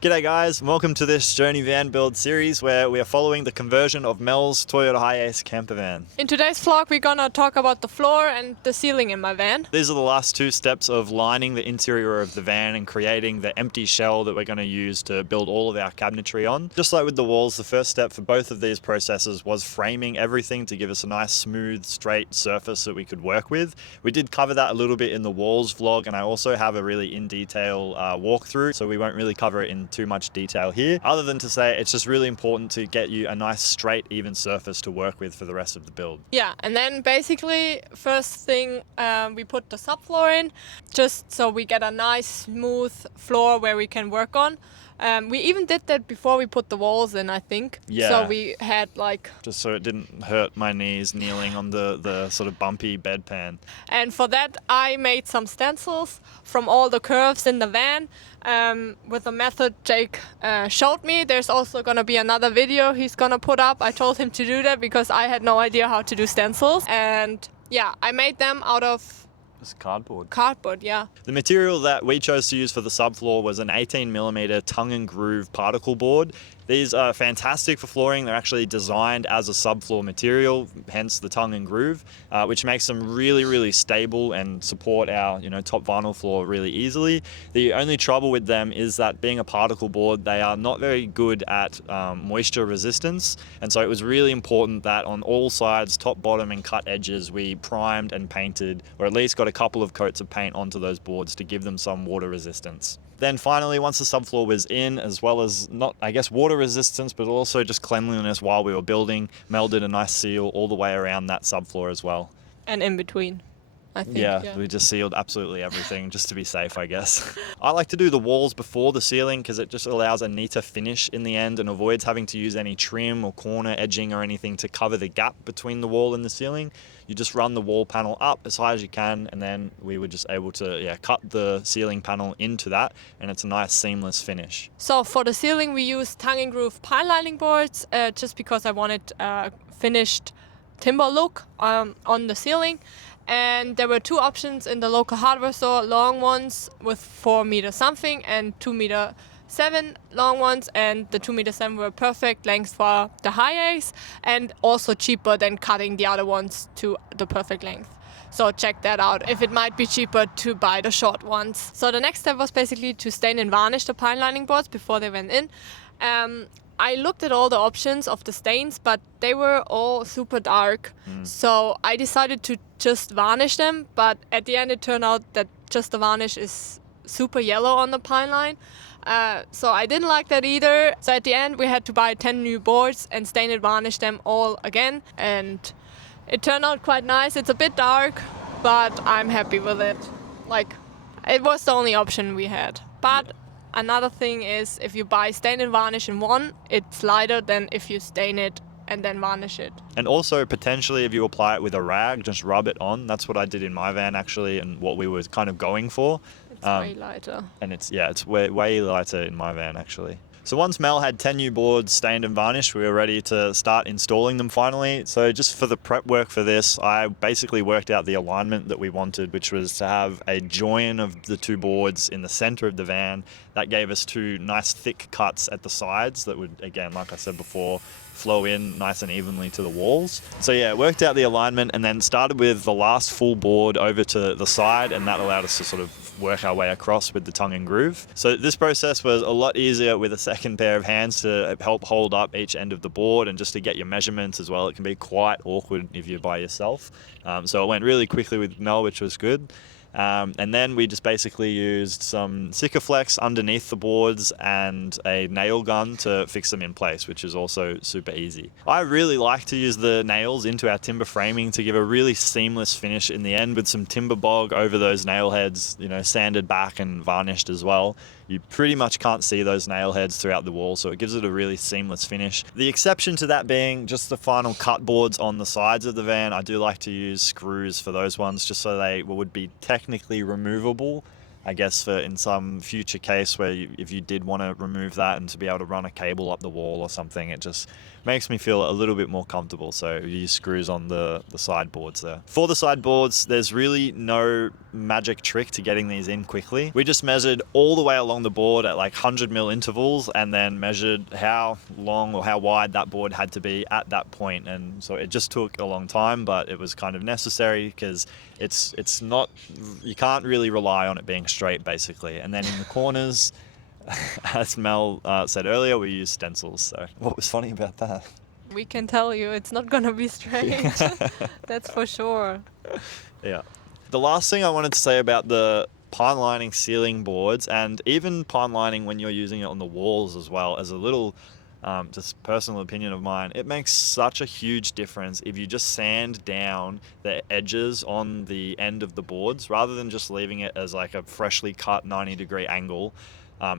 G'day guys, welcome to this Journey Van Build series where we are following the conversion of Mel's Toyota HiAce camper van. In today's vlog, we're gonna talk about the floor and the ceiling in my van. These are the last two steps of lining the interior of the van and creating the empty shell that we're going to use to build all of our cabinetry on. Just like with the walls, the first step for both of these processes was framing everything to give us a nice smooth, straight surface that we could work with. We did cover that a little bit in the walls vlog, and I also have a really in detail walkthrough, so we won't really cover it in too much detail here, other than to say it's just really important to get you a nice straight even surface to work with for the rest of the build. Yeah, and then basically first thing we put the subfloor in, just so we get a nice smooth floor where we can work on. We even did that before we put the walls in, I think. Yeah. So we had like... Just so it didn't hurt my knees kneeling on the sort of bumpy bedpan. And for that I made some stencils from all the curves in the van with the method Jake showed me. There's also gonna be another video he's gonna put up. I told him to do that because I had no idea how to do stencils. And yeah, I made them out of It's cardboard. cardboard, yeah. The material that we chose to use for the subfloor was an 18mm tongue and groove particle board. These are fantastic for flooring. They're actually designed as a subfloor material, hence the tongue and groove, which makes them really, really stable and support our top vinyl floor really easily. The only trouble with them is that being a particle board, they are not very good at moisture resistance. And so it was really important that on all sides, top, bottom, and cut edges, we primed and painted, or at least got a couple of coats of paint onto those boards to give them some water resistance. Then finally, once the subfloor was in, as well as not, I guess, water resistance, but also just cleanliness while we were building, Mel did a nice seal all the way around that subfloor as well. And in between, I think. Yeah, we just sealed absolutely everything just to be safe, I guess. I like to do the walls before the ceiling because it just allows a neater finish in the end and avoids having to use any trim or corner edging or anything to cover the gap between the wall and the ceiling. You just run the wall panel up as high as you can, and then we were just able to cut the ceiling panel into that, and it's a nice seamless finish. So for the ceiling we used tongue and groove pine lining boards just because I wanted a finished timber look on the ceiling. And there were two options in the local hardware store, long ones with 4 meter something and 2.7 long ones, and the 2.7 were perfect length for the HiAce and also cheaper than cutting the other ones to the perfect length. So check that out if it might be cheaper to buy the short ones. So the next step was basically to stain and varnish the pine lining boards before they went in. I looked at all the options of the stains, but they were all super dark. So I decided to just varnish them, but at the end it turned out that just the varnish is super yellow on the pine line. So I didn't like that either. So at the end we had to buy 10 new boards and stain and varnish them all again. And it turned out quite nice. It's a bit dark, but I'm happy with it. Like, it was the only option we had. But another thing is, if you buy stain and varnish in one, it's lighter than if you stain it and then varnish it. And also potentially if you apply it with a rag, just rub it on. That's what I did in my van actually, and what we were kind of going for. It's way lighter. And it's way lighter in my van actually. So once Mel had 10 new boards stained and varnished, we were ready to start installing them finally. So just for the prep work for this, I basically worked out the alignment that we wanted, which was to have a join of the two boards in the center of the van. That gave us two nice thick cuts at the sides that would, again, like I said before, flow in nice and evenly to the walls. So yeah, worked out the alignment and then started with the last full board over to the side, and that allowed us to sort of work our way across with the tongue and groove. So this process was a lot easier with a second pair of hands to help hold up each end of the board and just to get your measurements as well. It can be quite awkward if you're by yourself. So it went really quickly with Mel, which was good. And then we just basically used some Sikaflex underneath the boards and a nail gun to fix them in place, which is also super easy. I really like to use the nails into our timber framing to give a really seamless finish in the end with some timber bog over those nail heads, sanded back and varnished as well. You pretty much can't see those nail heads throughout the wall, so it gives it a really seamless finish. The exception to that being just the final cut boards on the sides of the van. I do like to use screws for those ones just so they would be technically removable. I guess for in some future case where if you did want to remove that and to be able to run a cable up the wall or something, it just makes me feel a little bit more comfortable. So you use screws on the sideboards there. For the sideboards, there's really no magic trick to getting these in quickly. We just measured all the way along the board at like 100 mil intervals and then measured how long or how wide that board had to be at that point. And so it just took a long time, but it was kind of necessary because it's not, you can't really rely on it being straight basically. And then in the corners, as Mel said earlier, we use stencils. So what was funny about that? We can tell you it's not gonna be straight. That's for sure. Yeah. The last thing I wanted to say about the pine lining ceiling boards, and even pine lining when you're using it on the walls as well, as a little just personal opinion of mine, it makes such a huge difference if you just sand down the edges on the end of the boards rather than just leaving it as like a freshly cut 90-degree angle.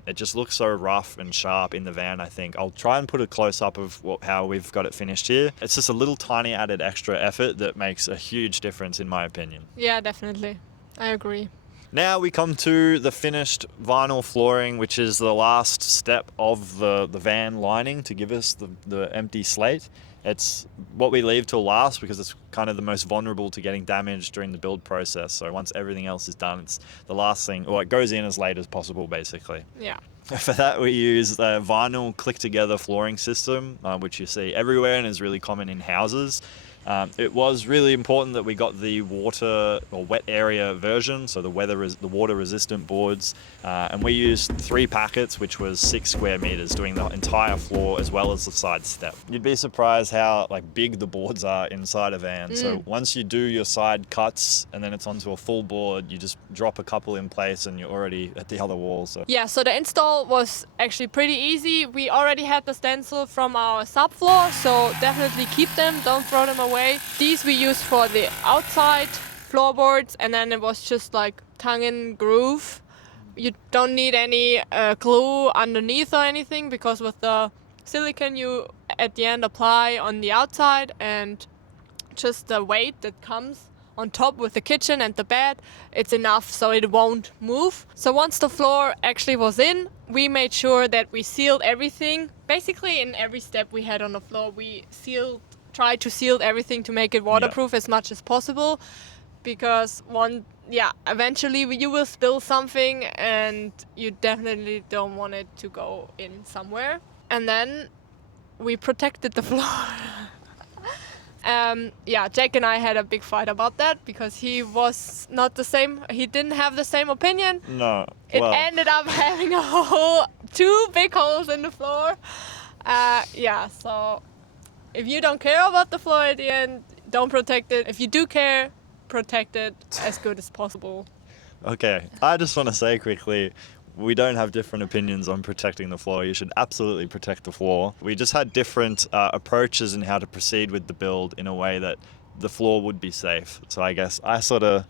It just looks so rough and sharp in the van, I think. I'll try and put a close-up of how we've got it finished here. It's just a little tiny added extra effort that makes a huge difference in my opinion. Yeah, definitely. I agree. Now we come to the finished vinyl flooring, which is the last step of the van lining to give us the empty slate. It's what we leave till last because it's kind of the most vulnerable to getting damaged during the build process. So once everything else is done, it's the last thing, or it goes in as late as possible, basically. Yeah. For that, we use the vinyl click-together flooring system, which you see everywhere and is really common in houses. It was really important that we got the water or wet area version, so the water resistant boards, and we used 3 packets, which was 6 square meters, doing the entire floor as well as the side step. You'd be surprised how big the boards are inside a van. So once you do your side cuts and then it's onto a full board, you just drop a couple in place and you're already at the other wall. So Yeah, so the install was actually pretty easy. We already had the stencil from our subfloor, so definitely keep them, don't throw them away. These we used for the outside floorboards, and then it was just like tongue and groove. You don't need any glue underneath or anything, because with the silicone you at the end apply on the outside, and just the weight that comes on top with the kitchen and the bed, it's enough so it won't move. So once the floor actually was in, we made sure that we sealed everything. Basically in every step we had on the floor, we tried to seal everything to make it waterproof as much as possible, because eventually you will spill something and you definitely don't want it to go in somewhere. And then we protected the floor. Jake and I had a big fight about that because he was not the same. He didn't have the same opinion. No. It ended up having 2 big holes in the floor. So if you don't care about the floor at the end, don't protect it. If you do care, protect it as good as possible. Okay, I just want to say quickly, we don't have different opinions on protecting the floor. You should absolutely protect the floor. We just had different approaches in how to proceed with the build in a way that the floor would be safe. So I guess I sort of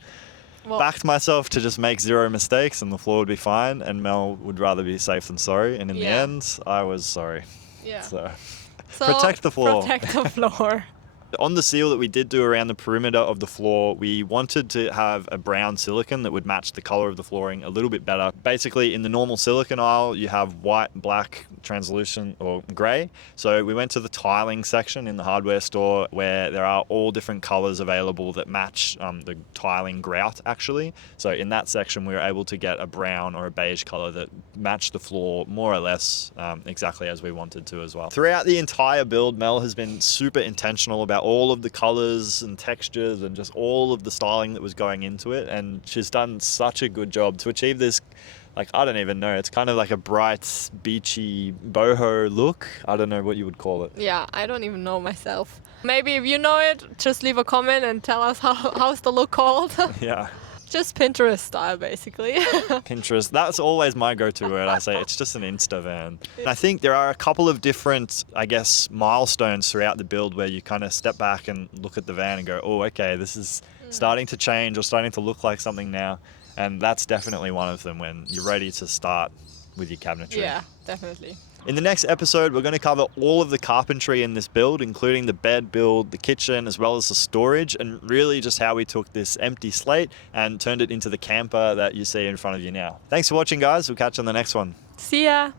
backed myself to just make 0 mistakes and the floor would be fine, and Mel would rather be safe than sorry. And in the end, I was sorry. Yeah. So protect the floor. Protect the floor. On the seal that we did do around the perimeter of the floor, we wanted to have a brown silicone that would match the color of the flooring a little bit better. Basically, in the normal silicone aisle, you have white, black, translucent, or gray. So we went to the tiling section in the hardware store where there are all different colors available that match the tiling grout, actually. So in that section, we were able to get a brown or a beige color that matched the floor more or less exactly as we wanted to as well. Throughout the entire build, Mel has been super intentional about all of the colors and textures and just all of the styling that was going into it, and she's done such a good job to achieve this, I don't even know, it's kind of like a bright beachy boho look. I don't know what you would call it. Yeah, I don't even know myself. Maybe if you know it, just leave a comment and tell us how's the look called. Yeah. Just Pinterest style, basically. Pinterest, that's always my go-to word. I say it's just an Insta van. And I think there are a couple of different, milestones throughout the build where you kind of step back and look at the van and go, oh, okay, this is starting to change or starting to look like something now. And that's definitely one of them, when you're ready to start with your cabinetry. Yeah, definitely. In the next episode, we're going to cover all of the carpentry in this build, including the bed build, the kitchen, as well as the storage, and really just how we took this empty slate and turned it into the camper that you see in front of you now. Thanks for watching, guys. We'll catch you on the next one. See ya!